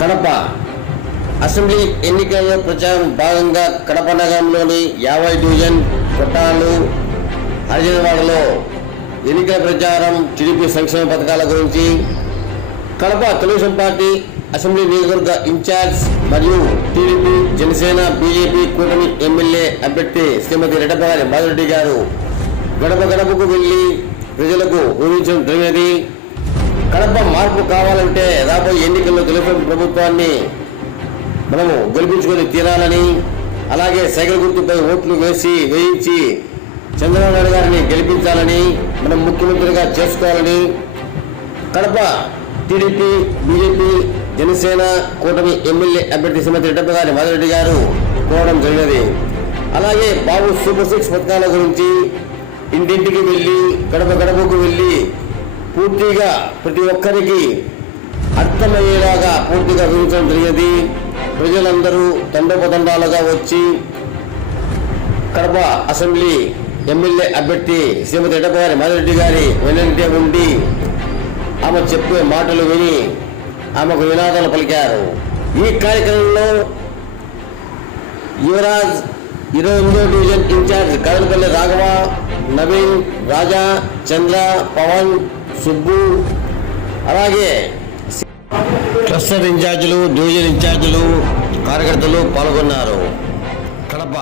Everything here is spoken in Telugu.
కడప అసెంబ్లీ ఎన్నికల్లో ప్రచారం భాగంగా కడప నగరంలోని యాభై డివిజన్ కొట్టాలు హరిజనవాడలో ఎన్నికల ప్రచారం టీడీపీ సంక్షేమ పథకాల గురించి కడప తెలుగుదేశం పార్టీ అసెంబ్లీ నియోజకవర్గ ఇన్ఛార్జ్ మరియు టీడీపీ జనసేన బీజేపీ కూటమి ఎమ్మెల్యే అభ్యర్థి శ్రీమతి రెడ్డపగారి మాధురెడ్డి గారు గడప గడపకు వెళ్ళి ప్రజలకు ఊహించడం జరిగినది. కడప మార్పు కావాలంటే రాబోయే ఎన్నికల్లో తెలుగు ప్రభుత్వాన్ని మనము గెలిపించుకొని తీరాలని అలాగే సైకిల్ గుర్తుపై ఓట్లు వేసి వేయించి చంద్రబాబు నాయుడు గారిని గెలిపించాలని మనం ముఖ్యమంత్రిగా చేసుకోవాలని కడప టీడీపీ బీజేపీ జనసేన కూటమి ఎమ్మెల్యే అభ్యర్థి శ్రీమతి రెడ్డప్ప గారి మాధవరెడ్డి గారు కోరడం జరిగినది. అలాగే బాబు సూపర్ సిక్స్ పథకాల గురించి ఇంటింటికి వెళ్ళి గడప గడపకు వెళ్ళి పూర్తిగా ప్రతి ఒక్కరికి అర్థమయ్యేలాగా పూర్తిగా వివరించడం జరిగింది. ప్రజలందరూ తండోపతండాలుగా వచ్చి కడప అసెంబ్లీ ఎమ్మెల్యే అభ్యర్థి శ్రీమతి ఎడపగారి గారి మాధవరెడ్డి గారి వెనంటే ఉండి ఆమె చెప్పే మాటలు విని ఆమెకు వినాదాలు పలికారు. ఈ కార్యక్రమంలో యువరాజ్ ఇరవై ఎనిమిదో డివిజన్ ఇన్ఛార్జ్ కదలపల్లి రాఘవ నవీన్ రాజా చంద్ర పవన్ సుబ్బు అలాగే క్లస్టర్ ఇన్ఛార్జీలు డివిజన్ ఇన్ఛార్జీలు కార్యకర్తలు పాల్గొన్నారు. కడప.